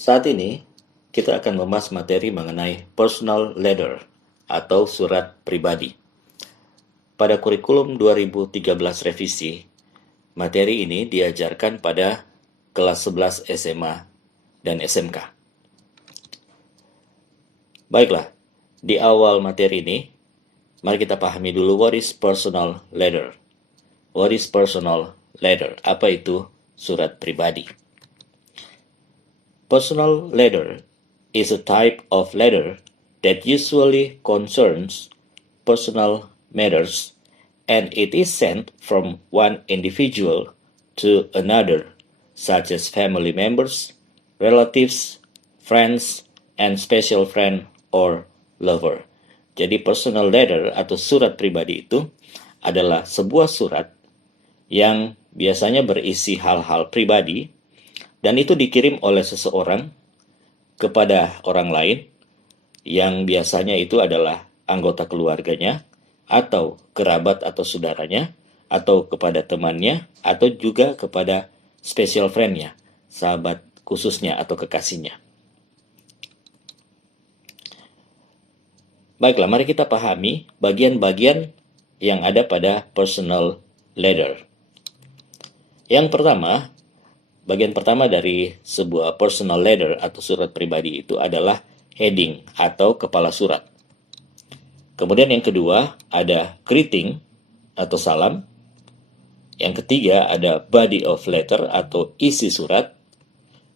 Saat ini, kita akan membahas materi mengenai personal letter atau surat pribadi. Pada kurikulum 2013 revisi, materi ini diajarkan pada kelas 11 SMA dan SMK. Baiklah, di awal materi ini, mari kita pahami dulu what is personal letter. What is personal letter? Apa itu surat pribadi? Personal letter is a type of letter that usually concerns personal matters, and it is sent from one individual to another, such as family members, relatives, friends, and special friend or lover. Jadi personal letter atau surat pribadi itu adalah sebuah surat yang biasanya berisi hal-hal pribadi dan itu dikirim oleh seseorang kepada orang lain yang biasanya itu adalah anggota keluarganya atau kerabat atau saudaranya atau kepada temannya atau juga kepada special friend-nya, sahabat khususnya atau kekasihnya. Baiklah, mari kita pahami bagian-bagian yang ada pada personal letter. Yang pertama, bagian pertama dari sebuah personal letter atau surat pribadi itu adalah heading atau kepala surat. Kemudian yang kedua ada greeting atau salam. Yang ketiga ada body of letter atau isi surat.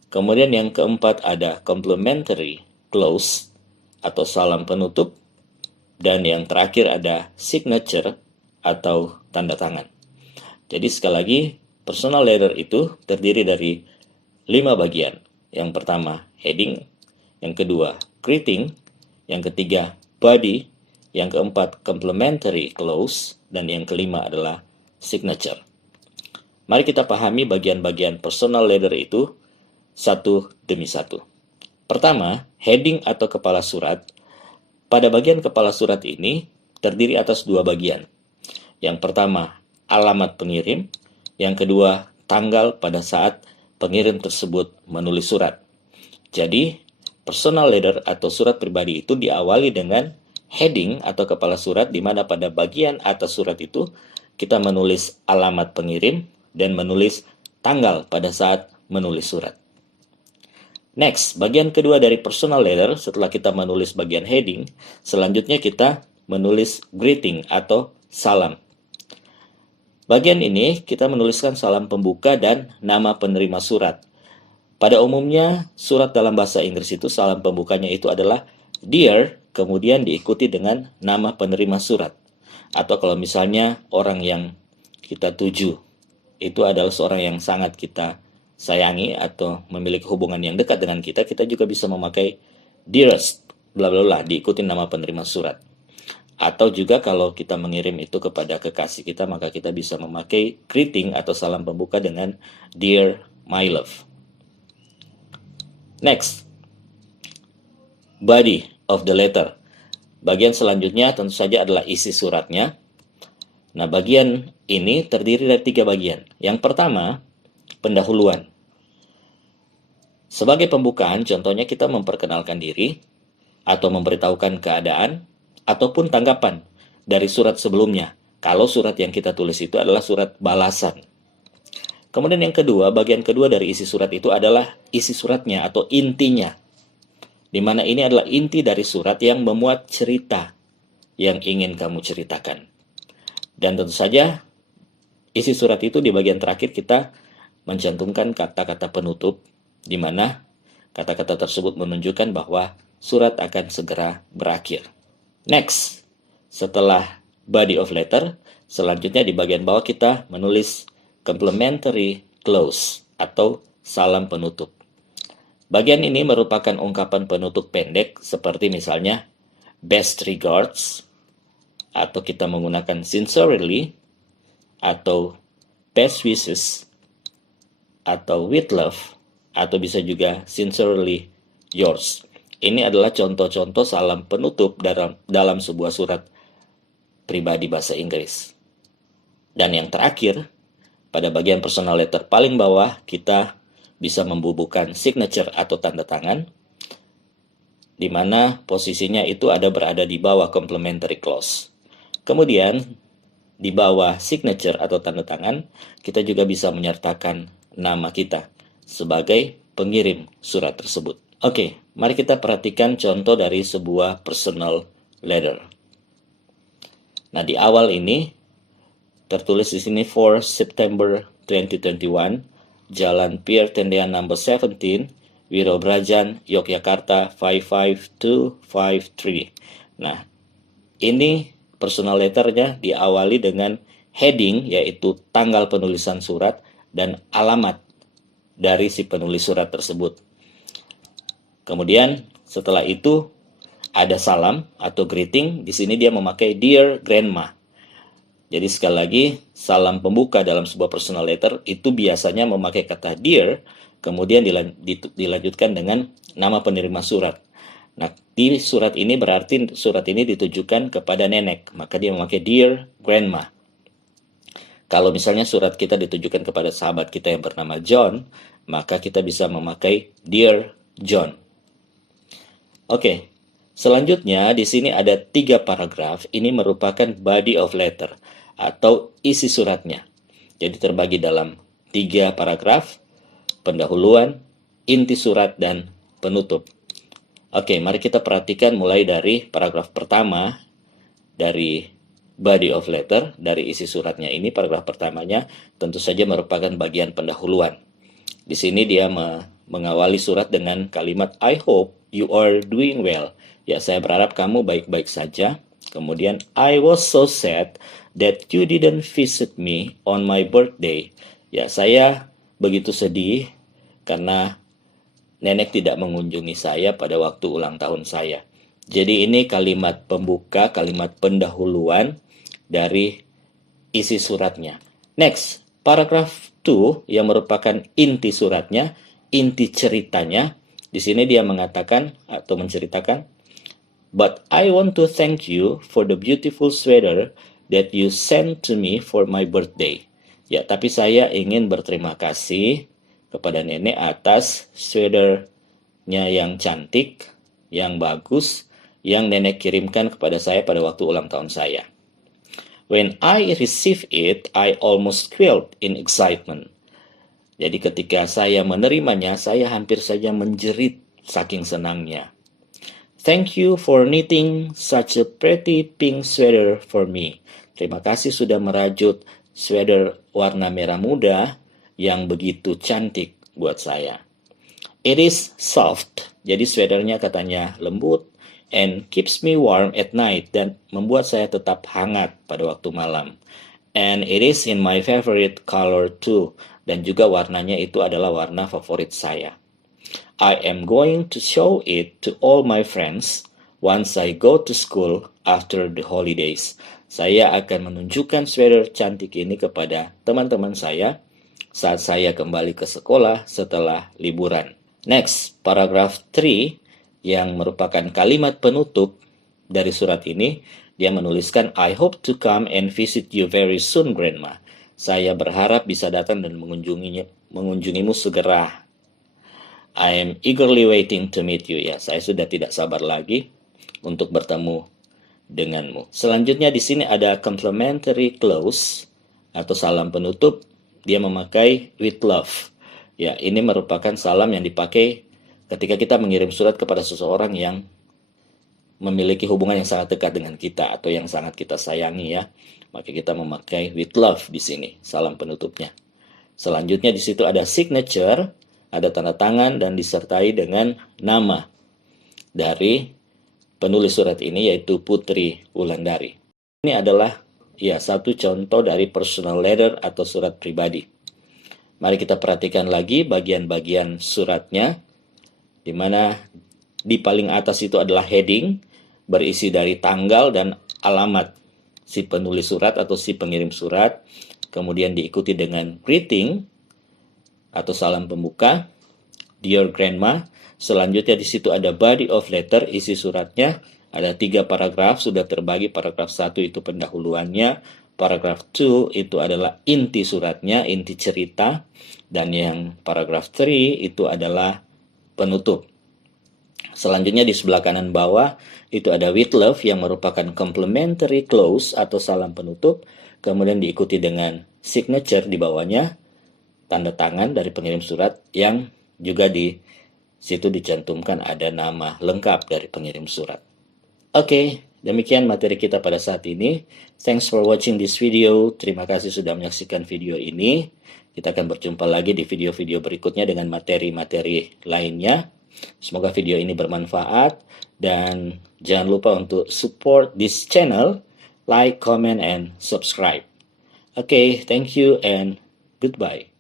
Kemudian yang keempat ada complimentary close atau salam penutup. Dan yang terakhir ada signature atau tanda tangan. Jadi sekali lagi, personal letter itu terdiri dari 5 bagian. Yang pertama, heading. Yang kedua, greeting. Yang ketiga, body. Yang keempat, complimentary close. Dan yang kelima adalah signature. Mari kita pahami bagian-bagian personal letter itu satu demi satu. Pertama, heading atau kepala surat. Pada bagian kepala surat ini terdiri atas 2 bagian. Yang pertama, alamat pengirim. Yang kedua, tanggal pada saat pengirim tersebut menulis surat. Jadi, personal letter atau surat pribadi itu diawali dengan heading atau kepala surat, di mana pada bagian atas surat itu kita menulis alamat pengirim dan menulis tanggal pada saat menulis surat. Next, bagian kedua dari personal letter, setelah kita menulis bagian heading, selanjutnya kita menulis greeting atau salam. Bagian ini kita menuliskan salam pembuka dan nama penerima surat. Pada umumnya, surat dalam bahasa Inggris itu salam pembukanya itu adalah Dear, kemudian diikuti dengan nama penerima surat. Atau kalau misalnya orang yang kita tuju, itu adalah seorang yang sangat kita sayangi atau memiliki hubungan yang dekat dengan kita, kita juga bisa memakai dearest, bla bla bla, diikuti nama penerima surat. Atau juga kalau kita mengirim itu kepada kekasih kita, maka kita bisa memakai greeting atau salam pembuka dengan Dear My Love. Next, body of the letter. Bagian selanjutnya tentu saja adalah isi suratnya. Nah, bagian ini terdiri dari 3 bagian. Yang pertama, pendahuluan. Sebagai pembukaan, contohnya kita memperkenalkan diri atau memberitahukan keadaan ataupun tanggapan dari surat sebelumnya. Kalau surat yang kita tulis itu adalah surat balasan. Kemudian yang kedua, bagian kedua dari isi surat itu adalah isi suratnya atau intinya. Di mana ini adalah inti dari surat yang memuat cerita yang ingin kamu ceritakan. Dan tentu saja isi surat itu di bagian terakhir kita mencantumkan kata-kata penutup, di mana kata-kata tersebut menunjukkan bahwa surat akan segera berakhir. Next, setelah body of letter, selanjutnya di bagian bawah kita menulis complimentary close atau salam penutup. Bagian ini merupakan ungkapan penutup pendek seperti misalnya best regards, atau kita menggunakan sincerely, atau best wishes, atau with love, atau bisa juga sincerely yours. Ini adalah contoh-contoh salam penutup dalam sebuah surat pribadi bahasa Inggris. Dan yang terakhir, pada bagian personal letter paling bawah, kita bisa membubuhkan signature atau tanda tangan, di mana posisinya itu berada di bawah complementary clause. Kemudian, di bawah signature atau tanda tangan, kita juga bisa menyertakan nama kita sebagai pengirim surat tersebut. Oke, mari kita perhatikan contoh dari sebuah personal letter. Nah, di awal ini tertulis di sini 4 September 2021, Jalan Pier Tendean number 17, Wirobrajan, Yogyakarta 55253. Nah, ini personal letternya diawali dengan heading, yaitu tanggal penulisan surat dan alamat dari si penulis surat tersebut. Kemudian setelah itu ada salam atau greeting. Di sini dia memakai Dear Grandma. Jadi sekali lagi, salam pembuka dalam sebuah personal letter itu biasanya memakai kata dear, kemudian dilanjutkan dengan nama penerima surat. Nah, di surat ini berarti surat ini ditujukan kepada nenek, maka dia memakai Dear Grandma. Kalau misalnya surat kita ditujukan kepada sahabat kita yang bernama John, maka kita bisa memakai Dear John. Oke, selanjutnya di sini ada 3 paragraf. Ini merupakan body of letter atau isi suratnya. Jadi terbagi dalam 3 paragraf, pendahuluan, inti surat, dan penutup. Oke, mari kita perhatikan mulai dari paragraf pertama dari body of letter, dari isi suratnya ini. Paragraf pertamanya tentu saja merupakan bagian pendahuluan. Di sini dia mengawali surat dengan kalimat I hope you are doing well. Ya, saya berharap kamu baik-baik saja. Kemudian, I was so sad that you didn't visit me on my birthday. Ya, saya begitu sedih karena nenek tidak mengunjungi saya pada waktu ulang tahun saya. Jadi ini kalimat pembuka, kalimat pendahuluan dari isi suratnya. Next, paragraf 2 yang merupakan inti suratnya, inti ceritanya. Di sini dia mengatakan atau menceritakan, But I want to thank you for the beautiful sweater that you sent to me for my birthday. Ya, tapi saya ingin berterima kasih kepada nenek atas sweaternya yang cantik, yang bagus, yang nenek kirimkan kepada saya pada waktu ulang tahun saya. When I received it, I almost squealed in excitement. Jadi ketika saya menerimanya, saya hampir saja menjerit saking senangnya. Thank you for knitting such a pretty pink sweater for me. Terima kasih sudah merajut sweater warna merah muda yang begitu cantik buat saya. It is soft, jadi sweaternya katanya lembut, and keeps me warm at night, dan membuat saya tetap hangat pada waktu malam. And it is in my favorite color too, dan juga warnanya itu adalah warna favorit saya. I am going to show it to all my friends once I go to school after the holidays. Saya akan menunjukkan sweater cantik ini kepada teman-teman saya saat saya kembali ke sekolah setelah liburan. Next, paragraf 3 yang merupakan kalimat penutup dari surat ini, dia menuliskan, I hope to come and visit you very soon, Grandma. Saya berharap bisa datang dan mengunjungimu segera. I am eagerly waiting to meet you. Ya, saya sudah tidak sabar lagi untuk bertemu denganmu. Selanjutnya di sini ada complimentary close atau salam penutup. Dia memakai with love. Ya, ini merupakan salam yang dipakai ketika kita mengirim surat kepada seseorang yang memiliki hubungan yang sangat dekat dengan kita atau yang sangat kita sayangi ya. Maka kita memakai with love di sini, salam penutupnya. Selanjutnya di situ ada signature, ada tanda tangan dan disertai dengan nama dari penulis surat ini yaitu Putri Wulandari. Ini adalah satu contoh dari personal letter atau surat pribadi. Mari kita perhatikan lagi bagian-bagian suratnya, di mana di paling atas itu adalah heading berisi dari tanggal dan alamat si penulis surat atau si pengirim surat, kemudian diikuti dengan greeting atau salam pembuka, Dear Grandma. Selanjutnya di situ ada body of letter, isi suratnya. Ada 3 paragraf, sudah terbagi. Paragraf 1 itu pendahuluannya, paragraf 2 itu adalah inti suratnya, inti cerita, dan yang paragraf 3 itu adalah penutup. Selanjutnya di sebelah kanan bawah itu ada with love yang merupakan complimentary close atau salam penutup, kemudian diikuti dengan signature di bawahnya, tanda tangan dari pengirim surat yang juga di situ dicantumkan ada nama lengkap dari pengirim surat. Oke, demikian materi kita pada saat ini. Thanks for watching this video. Terima kasih sudah menyaksikan video ini. Kita akan berjumpa lagi di video-video berikutnya dengan materi-materi lainnya. Semoga video ini bermanfaat dan jangan lupa untuk support this channel, like, comment, and subscribe. Okay, thank you and goodbye.